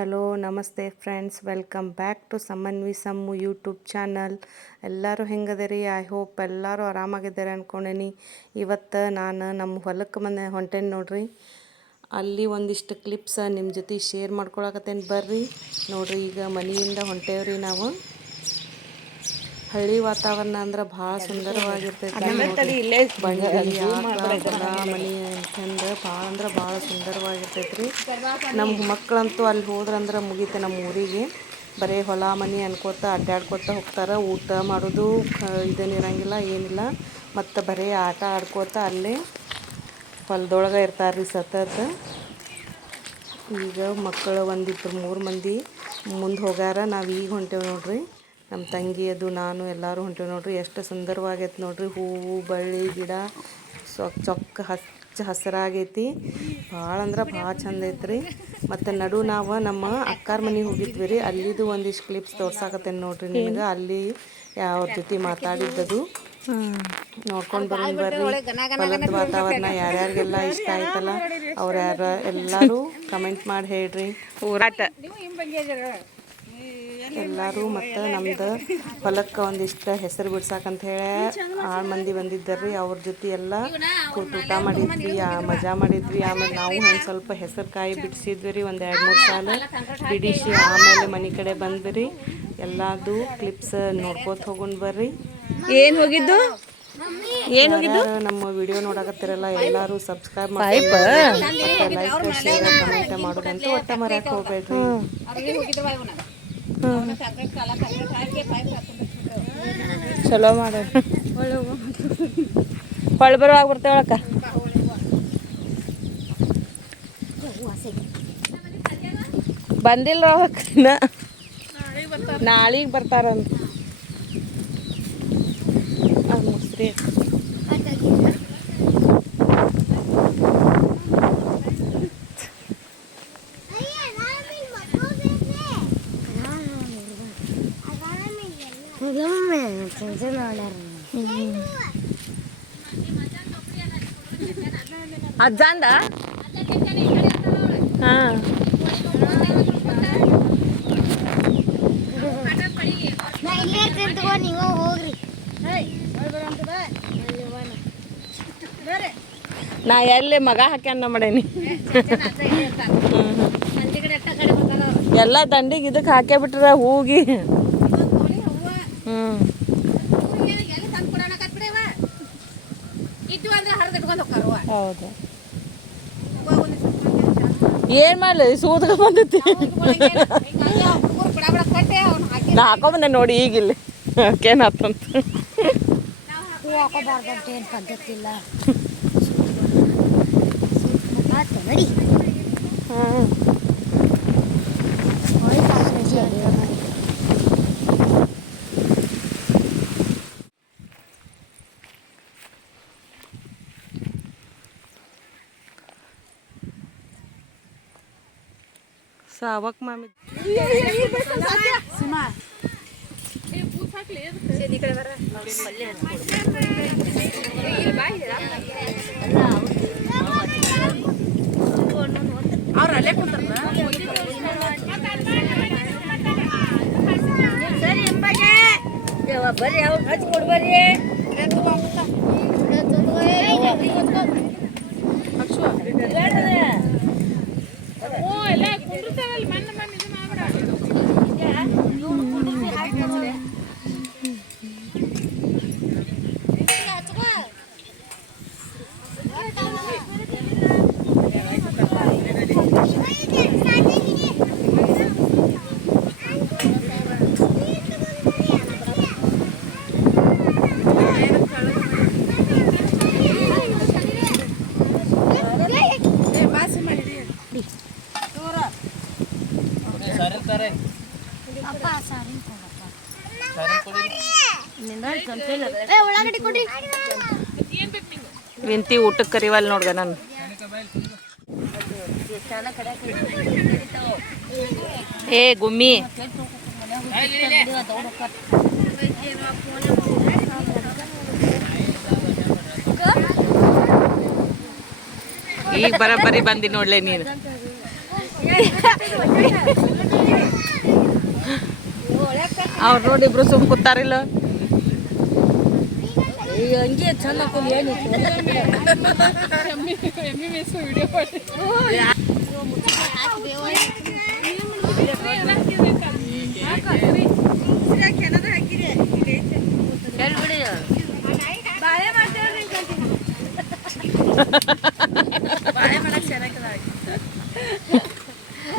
Hello ನಮಸ್ತೆ friends, welcome back to Samanvi Sammu YouTube channel. ಎಲ್ಲರೂ ಹೆಂಗದಿರಿ? ಐ ಹೋಪ್ ಎಲ್ಲರೂ ಆರಾಮಾಗಿದ್ದಾರೆ ಅಂದ್ಕೊಂಡೇನಿ. ಇವತ್ತು ನಾನು ನಮ್ಮ ಹೊಲಕ್ಕೆ ಹೊಂಟೇನಿ ನೋಡ್ರಿ. ಅಲ್ಲಿ ಒಂದಿಷ್ಟು ಕ್ಲಿಪ್ಸ್ ನಿಮ್ಮ ಜೊತೆ ಶೇರ್ ಮಾಡ್ಕೊಳಕತ್ತೇನೆ, ಬರ್ರಿ ನೋಡ್ರಿ. ಈಗ ಮನೆಯಿಂದ ಹೊಂಟೇವ್ರಿ ನಾವು. ಹಳ್ಳಿ ವಾತಾವರಣ ಅಂದ್ರೆ ಭಾಳ ಸುಂದರವಾಗಿರ್ತೈತಿ. ಬಂಡಿ ಹೊಲ ಮನೆ ಅಂತಂದು ಭಾಳ ಅಂದ್ರೆ ಭಾಳ ಸುಂದರವಾಗಿರ್ತೈತಿ ರೀ. ನಮ್ಮ ಮಕ್ಕಳಂತೂ ಅಲ್ಲಿ ಹೋದ್ರಂದ್ರೆ ಮುಗೀತೆ. ನಮ್ಮ ಊರಿಗೆ ಬರೀ ಹೊಲ ಮನೆ ಅನ್ಕೋತ ಅಡ್ಡಾಡ್ಕೋತ ಹೋಗ್ತಾರೆ. ಊಟ ಮಾಡೋದು ಇದೇನಿರಂಗಿಲ್ಲ, ಏನಿಲ್ಲ. ಮತ್ತು ಬರೀ ಆಟ ಆಡ್ಕೋತ ಅಲ್ಲೇ ಹೊಲದೊಳಗೆ ಇರ್ತಾರೆ ರೀ ಸತತ. ಈಗ ಮಕ್ಕಳು ಒಂದಿಬ್ಬರು 3 ಮಂದಿ ಮುಂದೆ ಹೋಗ್ಯಾರ. ನಾವು ಈಗ ಹೊಂಟೇವೆ ನೋಡ್ರಿ. ನಮ್ಮ ತಂಗಿ ಅದು ನಾನು ಎಲ್ಲರೂ ಹೊಂಟೇವೆ ನೋಡ್ರಿ. ಎಷ್ಟು ಸುಂದರವಾಗೈತೆ ನೋಡ್ರಿ. ಹೂವು ಬಳ್ಳಿ ಗಿಡ ಚೊಕ್ಕ ಹಸಿರಾಗೈತಿ. ಭಾಳ ಅಂದ್ರೆ ಭಾಳ ಚಂದ ಐತ್ರಿ. ಮತ್ತು ನಾವು ನಮ್ಮ ಅಕ್ಕಾರ ಮನೆಗೆ ಹೋಗಿದ್ವಿ ರೀ. ಅಲ್ಲಿದು ಒಂದಿಷ್ಟು ಕ್ಲಿಪ್ಸ್ ತೋರ್ಸಾಕತ್ತೇನೆ ನೋಡ್ರಿ ನಿಮ್ಗೆ. ಅಲ್ಲಿ ಅವ್ರ ಜೊತೆ ಮಾತಾಡಿದ್ದದು ನೋಡ್ಕೊಂಡು ಬರೋಣ ಬರ್ರಿ. ಹೊಲದ ವಾತಾವರಣ ಯಾರ್ಯಾರಿಗೆಲ್ಲ ಇಷ್ಟ ಆಯ್ತಲ್ಲ ಅವ್ರು ಎಲ್ಲರೂ ಕಮೆಂಟ್ ಮಾಡಿ ಹೇಳ್ರಿ ಎಲ್ಲರೂ. ಮತ್ತು ನಮ್ದು ಹೊಲಕ್ಕೆ ಒಂದಿಷ್ಟು ಹೆಸರು ಬಿಡ್ಸಾಕಂತ ಹೇಳಿ 6 ಮಂದಿ ಬಂದಿದ್ದಾರ್ರಿ. ಅವ್ರ ಜೊತೆ ಎಲ್ಲ ಕೂತು ಊಟ ಮಾಡಿದ್ವಿ, ಮಜಾ ಮಾಡಿದ್ವಿ. ಆಮೇಲೆ ನಾವು ಒಂದು ಸ್ವಲ್ಪ ಹೆಸರು ಕಾಯಿ ಬಿಡಿಸಿದ್ವಿ ರೀ, ಒಂದು 2-3 ಸಾಲ ಬಿಡಿಸಿ ಆಮೇಲೆ ಮನೆ ಕಡೆ ಬಂದ್ವಿ. ಎಲ್ಲದು ಕ್ಲಿಪ್ಸ್ ನೋಡ್ಕೋತ ಹೋಗೋಣ ಬರ್ರಿ. ಏನು ಹೋಗಿದ್ದು ನಮ್ಮ ವಿಡಿಯೋ ನೋಡಕತ್ತಿರಲ್ಲ ಎಲ್ಲರೂ ಸಬ್ಸ್ಕ್ರೈಬ್ ಮಾಡಿ, ಲೈಕ್ ಶೇರ್ ಕಮೆಂಟ್ ಮಾಡೋದಂತೂ ಒಟ್ಟ ಮರ್ಯಾಕೆ ಹೋಗ್ಬೇಡ್ರಿ. ಚಲೋ ಮಾಡ ಹೊಳ ಬರುವಾಗ ಬರ್ತೇವಳಕ್ಕ. ಬಂದಿಲ್ಲ ಇನ್ನ, ನಾಳೆಗೆ ಬರ್ತಾರಂತ. ಮುಸ್ರಿ ಅಜ್ಜಂದ ಹಾಂ ನಾ ಎಲ್ಲಿ ಮಗ ಹಾಕ್ಯಾನ ಮಾಡೇನಿ. ಎಲ್ಲ ದಂಡಿಗೆ ಇದಕ್ಕೆ ಹಾಕೇ ಬಿಟ್ರ ಹೂಗಿ. ಹೌದು, ಏನ್ ಮಾಡ್ಲಿ ಸೂದ್ಗ ಬಂದೈತಿ. ನಾ ಹಾಕೊಂಬಂದೆ ನೋಡಿ ಈಗಿಲ್ಲಿ ಹಾಕೇನತ್ತಂತ. ಏನು ಪದ್ಧತಿ ಇಲ್ಲ. ಹಾಂ ಸಾವಕ್ ಮಾಮಿ ಅವ್ರು ಅಲ್ಲೇ ಕೂತಾರ. ಬರ್ರಿ ಅವ್ರು ಹಚ್ಕೊಡ್ ಬರ್ರಿ. ವಿಂತಿ ಊಟಕ್ಕೆ ಕರಿವಲ್ ನೋಡ್ಗ ನಾನು. ಏ ಗುಮ್ಮಿ ಈಗ ಬರೀ ಬಂದಿ ನೋಡ್ಲೆ ನೀನು. ಅವ್ರು ನೋಡಿ ಇಬ್ರು ಸುಮ್ ಕೂತಾರಿಲ್ಲ. ಈಗ ಹಂಗೆ ಚಂದ ಹಾಕೊಂಡು ಏನಿತ್ತು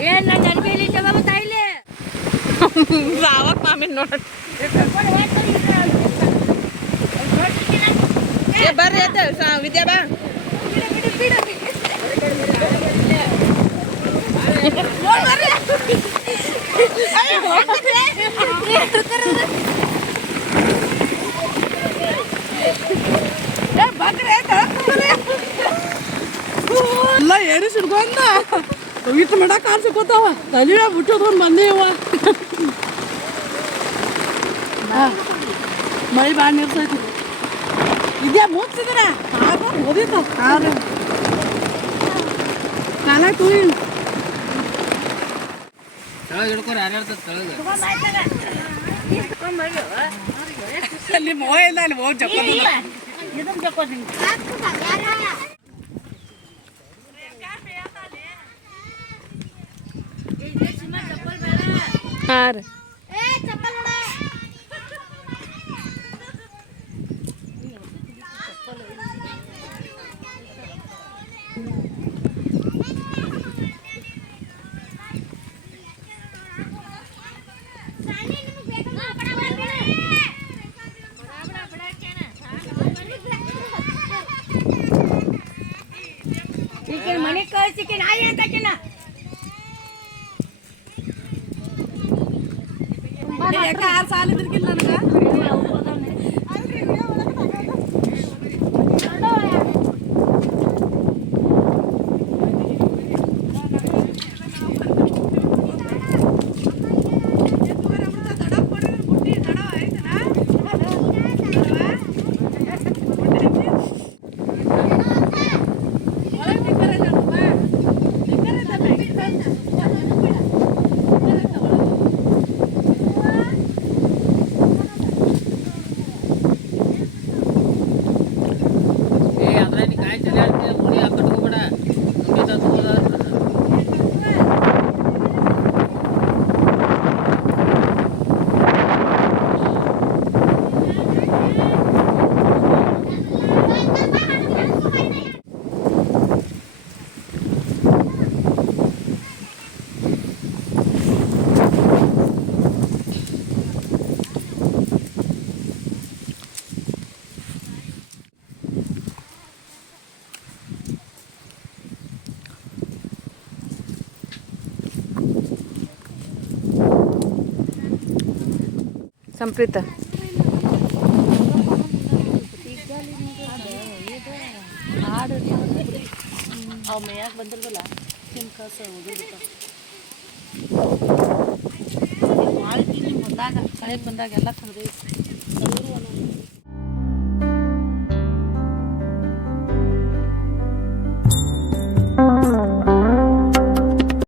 ಏನ್ ನನ್ನ ಅಡ್ಬೇಲಿ ಜವಾಬ ತಾಯಿಲೆ ರಾವಕ್ ಮಾಮಿನ್ ನೋಡ ಬರ್ರಿ ಆಯ್ತು ವಿದ್ಯಾ ಬಾ. ಎಲ್ಲ ಏರಿ ಸಿಡ್ಕೊಂಡ ಇಟ್ಟು ಮಾಡಕ್ಕೆ ಕಾಲು ಸಿಕ್ಕೋತಾವ ತಲೆ ಬಿಟ್ಟೋದು ಮಂದಿ ಅವ ಮಳೆ ಭಾಳ ನಿಲ್ಸೈತಿ ಇದ್ಯಾ ಮುಚ್ಚಿದ್ರ ಆಗ ಓದಿತ್ತ ಕಾಲು ಕಾಲ ತುಳಿ ಅಲ್ಲಿ ಮೋ ಇಲ್ಲ ಅಲ್ಲಿ ಹೋಗಿ ಜಪ್ಪ ಹಾಂ ರೀ ಮನೆ ಕಳ್ಸಿಕೆ ನಾಯಿ ಅಂತಕಿನ ಯಾಕೆ 6 ಸಾಲ ಇದ್ರಕಿಲ್ಲ ನನಗೆ ಸಂಪ್ರೀತ ಅವ್ ಮೇಯಾಗ ಬಂದಿರ್ದಲ್ಲ ತಿನ್ ಕಸ ಭಾಳ ಬಂದಾಗ ಕಳೆಗೆ ಬಂದಾಗ ಎಲ್ಲ ಕಳೆದೈತಿ